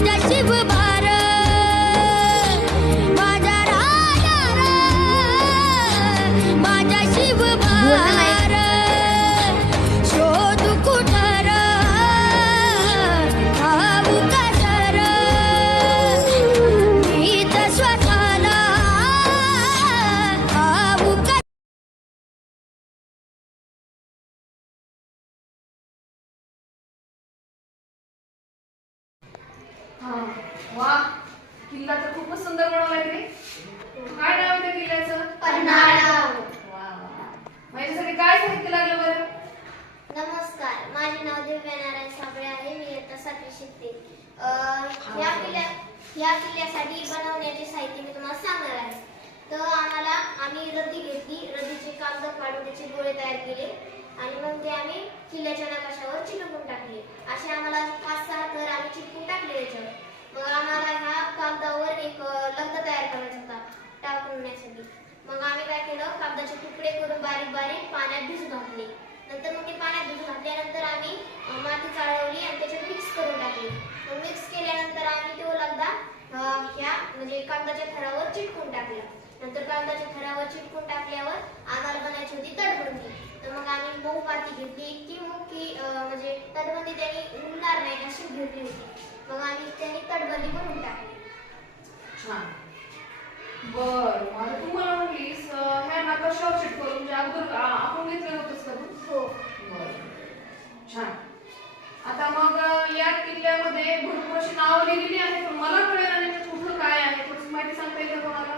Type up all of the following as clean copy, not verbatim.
माझा शिवभार माझा राजा माझा शिवभार शोधू कुठर खाऊ कसर मीच स्वतःला खाऊ वा, किल्ला तर खूपच सुंदर बनवलाय रे. काय नाव आहे त्या किल्ल्याचं? पन्हाळा. वा, माझ्यासाठी काय साहित्य लागलं बरं? नमस्कार, माझे नाव दिव्या नारायण साबळे आहे. मी इयत्ता 7वी शिकते. या किल्ल्यासाठी बनवण्याचे साहित्य मी तुम्हाला सांगणार आहे. तर आम्ही रद्दी घेतली, रद्दीचे कागद काढून त्याचे गोळे तयार केले आणि मग ते आम्ही किल्ल्याच्या नकाशावर चिटकवून टाकले. असे आम्हाला 5-6 थर आम्ही चिटकवून टाकले त्याच्यावर. मग आम्हाला ह्या कागदावर एक लगदा तयार करायचा होता टाकण्यासाठी. मग आम्ही काय केलं, कागदाचे तुकडे करून बारीक बारीक पाण्यात भिजू घातले. नंतर मग ते पाण्यात भिजू घातल्यानंतर आम्ही माती चाळवली आणि त्याच्यात मिक्स करून टाकली. मग मिक्स केल्यानंतर आम्ही तो लगदा ह्या म्हणजे कागदाच्या थरावर चिटकवून टाकला. नंतर कागदाच्या थरावर चिटकवून टाकल्यावर आम्हाला बनायची होती तटबंदी. तर मग आम्ही मऊ माती घेतली, इतकी मऊ की म्हणजे तटबंदी त्यांनी उडणार नाही अशी घेतली होती. मग आम्ही त्यांनी तटबंदी बनवून टाकली. छान. बर, मला तू मला म्हणलीस ह्या नकाशावर चिटकवलं म्हणजे अगोदर आपण घेतलं होतंस का तू? हो. बर, छान. आता मग या किल्ल्यामध्ये भरपूर अशी नावं लिहिलेली आहेत, पण मला कळेल आणि कुठं काय आहे थोडीशी माहिती सांगता येईल का कोणाला?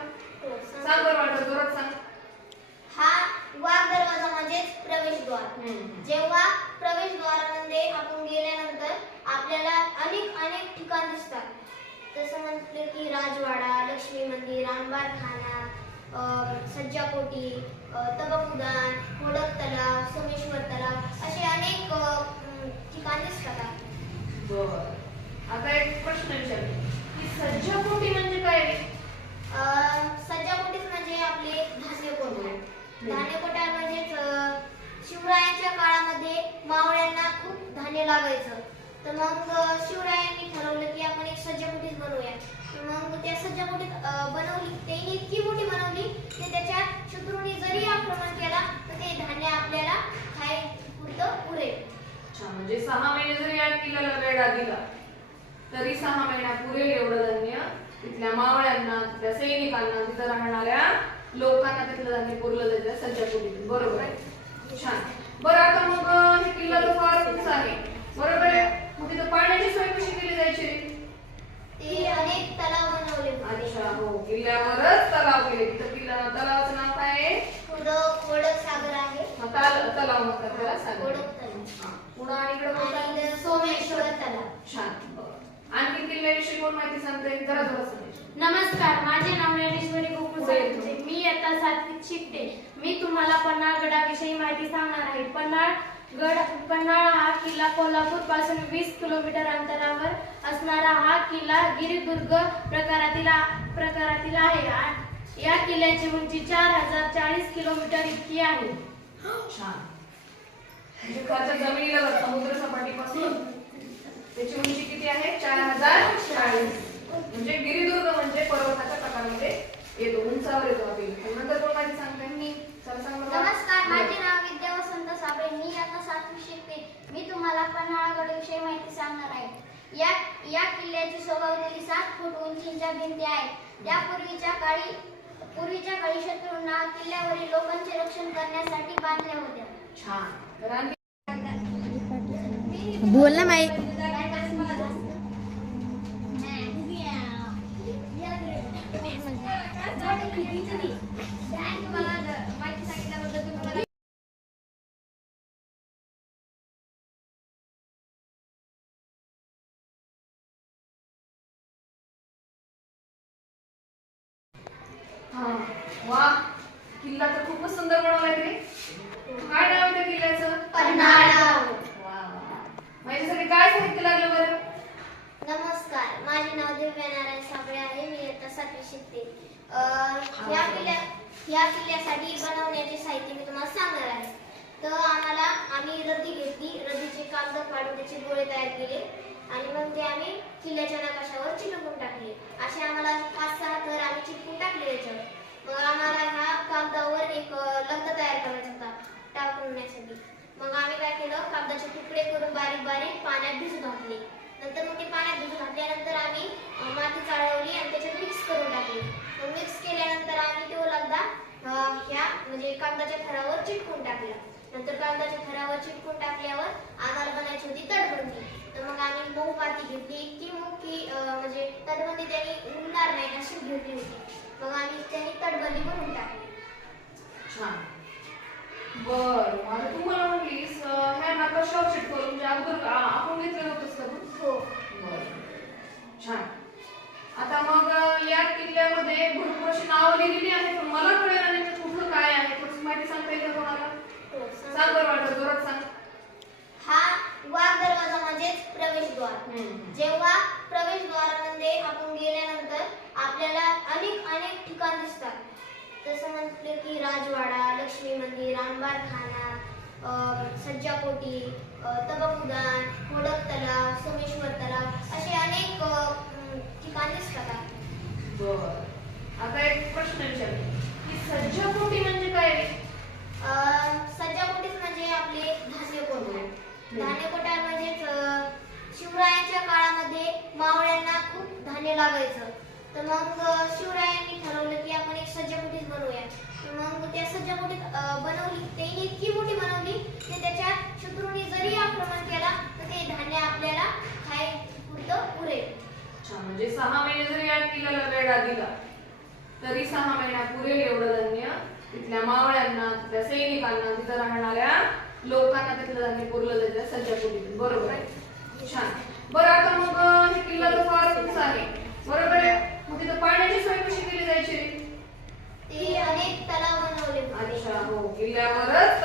सांग बरं, वाटत जोरात सांग. हा वाघ दरवाजा म्हणजेच प्रवेशद्वार. जेव्हा प्रवेशद्वारामध्ये आपण गेल्यानंतर आपल्याला अनेक ठिकाण दिसतात. जसं म्हटलं की राजवाडा, लक्ष्मी मंदिर, अंबारखाना, सज्जाकोटी, तबक उद्यान, होडक तलाव, सोमेश्वर तलाव असे अनेक ठिकाण दिसतात. बर, आता एक प्रश्न विचारते की सज्जाकोटी म्हणजे काय? सज्जाकोटीच म्हणजे आपले धान्यकोटा. धान्यकोटा म्हणजेच शिवरायांच्या काळामध्ये मावळ्यांना खूप धान्य लागायचं. तर मग शिवरायांनी ठरवलं की आपण एक सज्जाकोटीच बनवूया. मग त्या सज्जाकोटीत बनवली, त्यांनी इतकी मोठी बनवली की त्याच्या शत्रूंनी जरी आक्रमण केला तर ते धान्य आपल्याला खायपुरतं पुरेल. अच्छा, म्हणजे 6 महिने जरी या किल्ल्याला वेढा दिला तरी 6 महिन्यात पुरेल एवढं धान्य तिथल्या मावळ्यांना, तिथल्या सैनिकांना, तिथं राहणाऱ्या लोकांना तिथलं धान्य पुरलं जायचं सज्जाकोटीतून. बरोबर आहे, छान. बरं, आता मग हे किल्ला तर फार उंच आहे, बरोबर आहे. मग तिथं पाण्याची सोय कशी केली जायची? ते अनेक तलाव बनवले. अच्छा, हो, किल्ल्यावरच तलाव केले. तिथं तलावाचं नाव काय आहे? होडक सागर आहे. तलाव म्हणतात त्याला, सागर. होडक तलाव. पुन्हा आणि इकडे सोमेश्वर तलाव. छान. आणखी किल्ल्याविषयी कोण माहिती सांगते? जरा जरा सांगायची. नमस्कार, माझे नाव ज्ञानेश्वरी गोकुळ साळुंखे. मी इयत्ता 7वीत शिकते. मी तुम्हाला पन्हाळगडाविषयी माहिती सांगणार आहे. पन्हाळ हा किल्ला कोल्हापूर पासून 20 किलोमीटर अंतरावर असणारा हा किल्ला गिरिदुर्ग प्रकारातील आहे. या किल्ल्याची उंची 4040 किलोमीटर इतकी आहे. छान. म्हणजे खालच्या जमिनीला समुद्र सपाटीपासून त्याची उंची किती आहे? 4040. म्हणजे गिरिदुर्ग म्हणजे पर्वताच्या प्रकारामध्ये येतो, उंचावर येतो आपली. नंतर कोण माहिती सांगते? मी. नमस्कार, माझे नाव विद्या वसंत साबळे. मी आता 7वी शिकते. मी तुम्हाला पन्हाळगडाविषयी माहिती सांगणार आहे. या किल्ल्याची सभोवताली 7 फूट उंचीच्या भिंती आहेत. त्या पूर्वीच्या काळी शत्रूंना किल्ल्यावरील लोकांचे रक्षण करण्यासाठी बांधल्या होत्या. छान. बोल ना माई. वा, किल्ला तर खूपच सुंदर बनवलाय रे. काय नाव आहे त्या किल्ल्याचं? पन्हाळा. वा, माझ्यासाठी काय साहित्य लागलं बरं? नमस्कार, माझे नाव दिव्या नारायण साबळे आहे. मी इयत्ता 7वी शिकते. या किल्ल्यासाठी बनवण्याचे साहित्य मी तुम्हाला सांगणार आहे. तर आम्ही रद्दी घेतली, रद्दीचे कागद काढून त्याचे गोळे तयार केले आणि मग ते आम्ही किल्ल्याच्या नकाशावर चिटकून टाकले. असे आम्हाला 5-6 थर आम्ही चिटकून टाकले त्याच्यावर. मग आम्हाला ह्या कागदावर एक लगदा तयार करायचा होता टाकण्यासाठी. मग आम्ही काय केलं, कागदाचे तुकडे करून बारीक बारीक पाण्यात भिजत घातले. नंतर मग ते पाण्यात भिजत घातल्यानंतर आम्ही माती चाळवली आणि त्याच्यात मिक्स करून टाकली. मग मिक्स केल्यानंतर आम्ही तो लगदा ह्या म्हणजे कागदाच्या थरावर चिटकून टाकला. नंतर कागदाच्या थरावर चिटकून टाकल्यावर आम्हाला बनायची होती तटबंदी. तर मग आम्ही मऊ माती घेतली, इतकी मऊ की म्हणजे तटबंदी त्यांनी उडणार नाही अशी घेतली होती. मग आम्ही त्यांनी तटबंदी बनवून टाकली. छान. बर, आता तू मला म्हणलीस ह्या नकाशावर चिटकवलं म्हणजे अगोदर आपण घेतलं होतंस का तू? हो. बर, छान. आता मग या किल्ल्यामध्ये भरपूर अशी नावं लिहिलेली आहेत, पण मला कळेल आणि कुठलं काय आहे थोडीशी माहिती सांगता येईल का कोणाला? हो, सांग बरं वाटत, जोरात सांग. हा वाघ दरवाजा म्हणजेच प्रवेशद्वार. जेव्हा प्रवेशद्वारामध्ये आपण गेल्यानंतर आपल्याला अनेक ठिकाण दिसतात. जसं म्हटलं की राजवाडा, लक्ष्मी मंदिर, अंबारखाना, सज्जाकोटी, तबक उद्यान, होडक तलाव, सोमेश्वर तलाव असे अनेक ठिकाण दिसतात. बर, आता एक प्रश्न विचारते की सज्जाकोटी म्हणजे काय? सज्जाकोटीच म्हणजे आपले धान्यकोठार. धान्यकोठार म्हणजेच शिवरायांच्या काळामध्ये मावळ्यांना खूप धान्य लागायचं. तर मग शिवरायांनी ठरवलं की आपण एक सज्जाकोटीच बनवूया. तर मग त्या सज्जाकोटीत बनवली, त्यांनी इतकी मोठी बनवली की त्याच्या शत्रूंनी जरी आक्रमण केला तर ते धान्य आपल्याला खायपुरतं पुरेल. अच्छा, म्हणजे 6 महिने जरी या किल्ल्याला वेढा दिला तरी 6 महिन्यात पुरेल एवढं धान्य तिथल्या मावळ्यांना, तिथल्या सैनिकांना, तिथं राहणाऱ्या लोकांना तिथलं धान्य पुरलं जायचं सज्जाकोटीतून. बरोबर आहे, छान. बरं, आता मग हे किल्ला तर फार उंच आहे, बरोबर आहे. मग तिथं पाण्याची सोय कशी केली जायची? ते अनेक तलाव बनवले होते. अच्छा, हो, किल्ल्यावरच